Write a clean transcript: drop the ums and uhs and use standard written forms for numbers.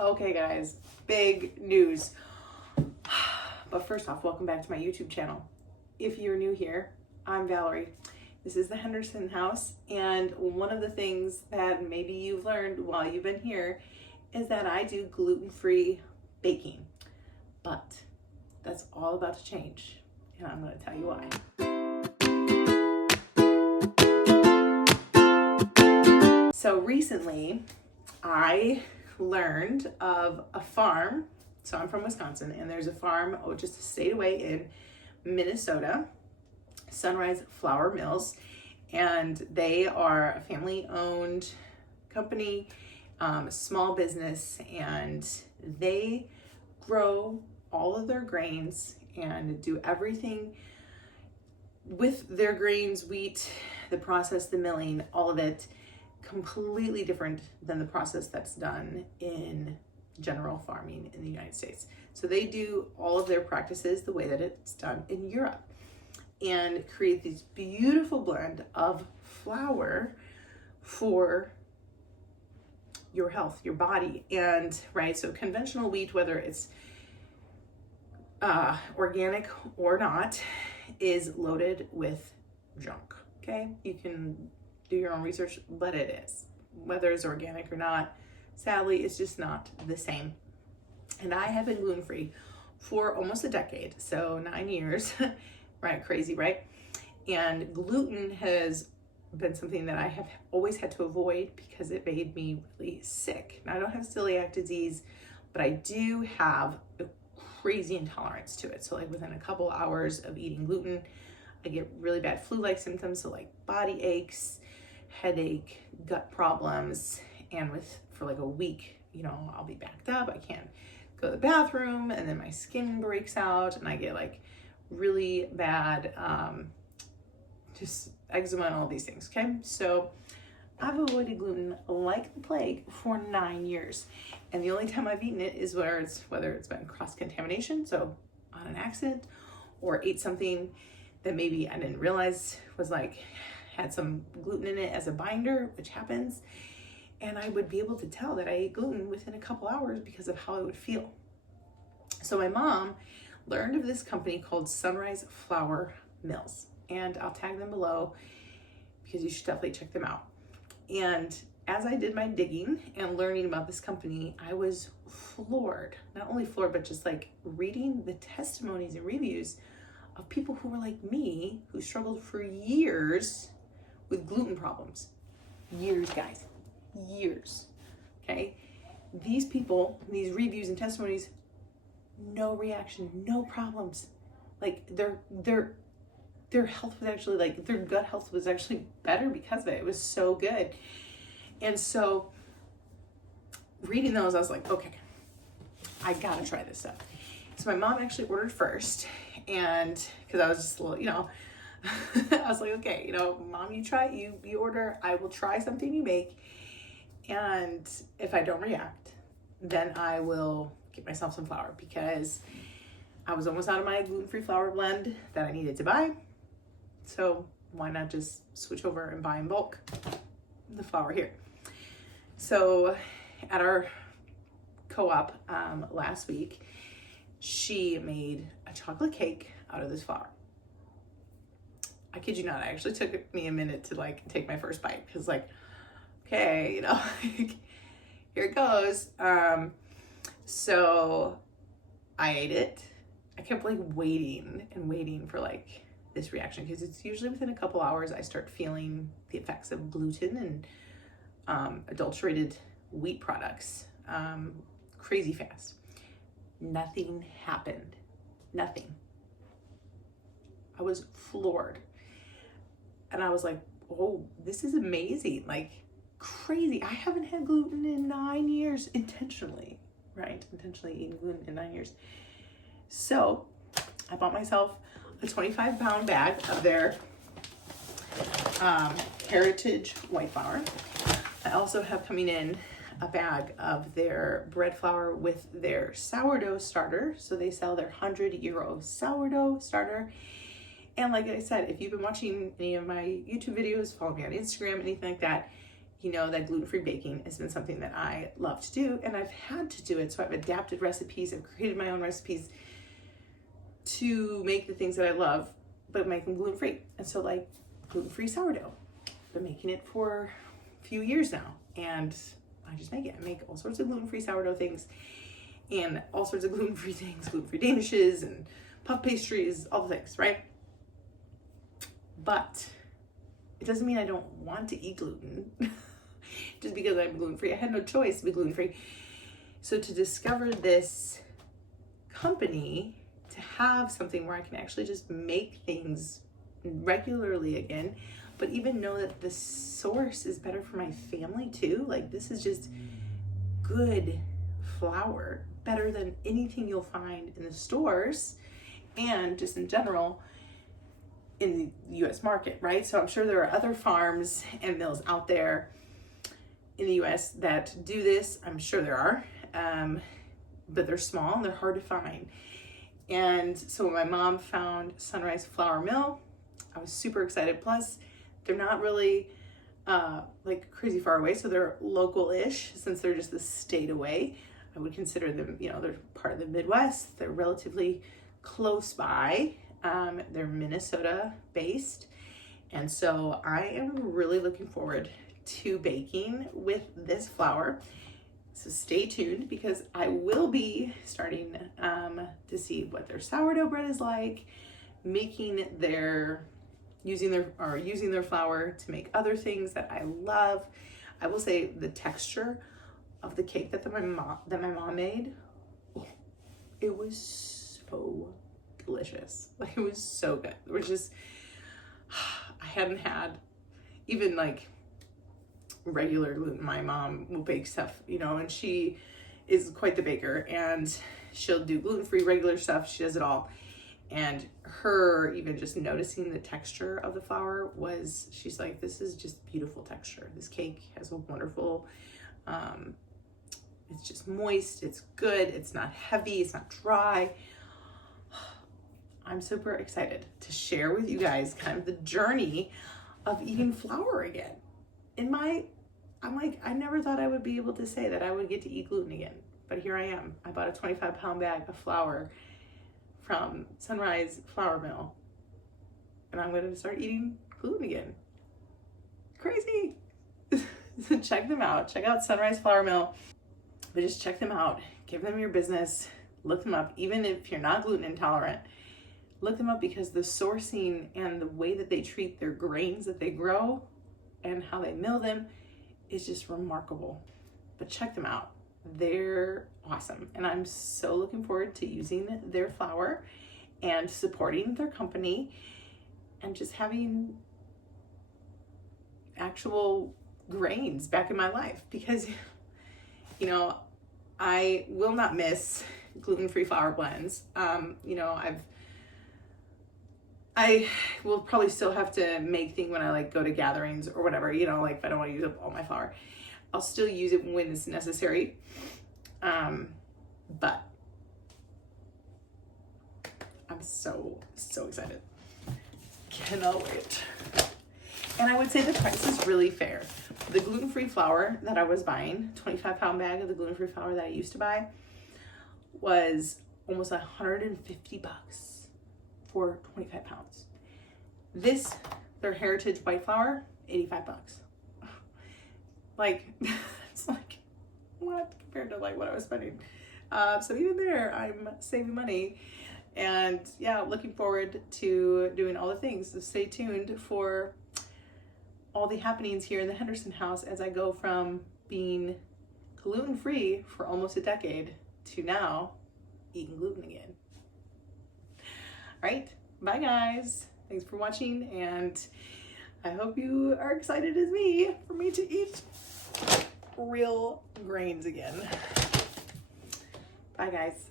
Okay guys, big news. But first off, welcome back to my YouTube channel. If you're new here, I'm Valerie. This is the Henderson house, and one of the things that maybe you've learned while you've been here is that I do gluten-free baking. But that's all about to change, and I'm going to tell you why. So recently, I learned of a farm. So I'm from Wisconsin, and there's a farm just a state away in Minnesota, Sunrise Flour Mills, and they are a family-owned company, small business, and they grow all of their grains and do everything with their grains, wheat, the process, the milling, all of it, completely different than the process that's done in general farming in the United States. So they do all of their practices the way that it's done in Europe and create this beautiful blend of flour for your health, your body. And right, so conventional wheat, whether it's organic or not, is loaded with junk. Okay, you can do your own research, but it is. Whether it's organic or not, sadly, it's just not the same. And I have been gluten-free for almost a decade, so 9 years, right? Crazy, right? And gluten has been something that I have always had to avoid because it made me really sick. Now, I don't have celiac disease, but I do have a crazy intolerance to it. So like within a couple hours of eating gluten, I get really bad flu-like symptoms, so like body aches, headache, gut problems, and for like a week, I'll be backed up. I can't go to the bathroom, and then my skin breaks out, and I get like really bad, just eczema and all these things. Okay, so I've avoided gluten like the plague for 9 years, and the only time I've eaten it is whether it's been cross-contamination, so on an accident, or ate something that maybe I didn't realize was had some gluten in it as a binder, which happens. And I would be able to tell that I ate gluten within a couple hours because of how I would feel. So my mom learned of this company called Sunrise Flour Mills, and I'll tag them below because you should definitely check them out. And as I did my digging and learning about this company, I was floored. Not only floored, but just like reading the testimonies and reviews of people who were like me, who struggled for years with gluten problems. Years, guys, years, okay? These people, these reviews and testimonies, no reaction, no problems. Like their health was actually their gut health was actually better because of it. It was so good. And so reading those, I was like, okay, I gotta try this stuff. So my mom actually ordered first, and because I was just a little, I was like, okay, Mom, you order, I will try something you make, and if I don't react, then I will get myself some flour, because I was almost out of my gluten-free flour blend that I needed to buy. So why not just switch over and buy in bulk the flour here? So at our co-op last week, she made a chocolate cake out of this flour. I kid you not, it actually took me a minute to take my first bite, because okay, here it goes. So I ate it. I kept waiting and waiting for this reaction, because it's usually within a couple hours I start feeling the effects of gluten and adulterated wheat products crazy fast. Nothing happened. Nothing. I was floored. And I was like, oh, this is amazing. Crazy. I haven't had gluten in 9 years intentionally, right? Intentionally eating gluten in 9 years. So I bought myself a 25-pound bag of their heritage white flour. I also have coming in a bag of their bread flour with their sourdough starter. So they sell their 100-euro sourdough starter. And like I said, if you've been watching any of my YouTube videos, follow me on Instagram, anything like that, you know that gluten-free baking has been something that I love to do, and I've had to do it. So I've adapted recipes, I've created my own recipes to make the things that I love, but make them gluten-free. And so like gluten-free sourdough, I've been making it for a few years now, and I just make it. I make all sorts of gluten-free sourdough things and all sorts of gluten-free things, gluten-free danishes and puff pastries, all the things, right? But it doesn't mean I don't want to eat gluten just because I'm gluten-free. I had no choice to be gluten-free. So to discover this company, to have something where I can actually just make things regularly again, but even know that the source is better for my family too. Like this is just good flour, better than anything you'll find in the stores and just in general in the US market, right? So I'm sure there are other farms and mills out there in the US that do this. I'm sure there are, but they're small and they're hard to find. And so when my mom found Sunrise Flour Mill, I was super excited. Plus, they're not really like crazy far away, so they're local-ish since they're just a state away. I would consider them, you know, they're part of the Midwest. They're relatively close by. They're Minnesota based. And so I am really looking forward to baking with this flour. So stay tuned because I will be starting to see what their sourdough bread is like, using their flour to make other things that I love. I will say the texture of the cake that my mom made, it was so delicious. Like it was so good. It was just, I hadn't had even like regular gluten. My mom will bake stuff, you know, and she is quite the baker, and she'll do gluten-free regular stuff. She does it all. And her even just noticing the texture of the flour she's like, this is just beautiful texture. This cake has a wonderful, it's just moist, it's good, it's not heavy, it's not dry. I'm super excited to share with you guys kind of the journey of eating flour again. I'm like, I never thought I would be able to say that I would get to eat gluten again, but here I am. I bought a 25-pound bag of flour from Sunrise Flour Mill, and I'm going to start eating gluten again. Crazy. So check them out. Check out Sunrise Flour Mill. But just check them out. Give them your business. Look them up. Even if you're not gluten intolerant, look them up because the sourcing and the way that they treat their grains that they grow and how they mill them is just remarkable. But check them out. They're awesome. And I'm so looking forward to using their flour and supporting their company and just having actual grains back in my life because, you know, I will not miss gluten-free flour blends. You know, I will probably still have to make things when I like go to gatherings or whatever, you know, like if I don't want to use up all my flour. I'll still use it when it's necessary. But I'm so excited. Cannot wait. And I would say the price is really fair. The gluten-free flour that I was buying, 25-pound bag of the gluten-free flour that I used to buy, was almost $150 for 25 pounds. This, their heritage white flour, $85. Like, it's like, what compared to like what I was spending? So even there, I'm saving money. And yeah, looking forward to doing all the things. So stay tuned for all the happenings here in the Henderson house as I go from being gluten-free for almost a decade to now eating gluten again. All right, bye guys. Thanks for watching, and I hope you are excited as me for me to eat real grains again. Bye guys.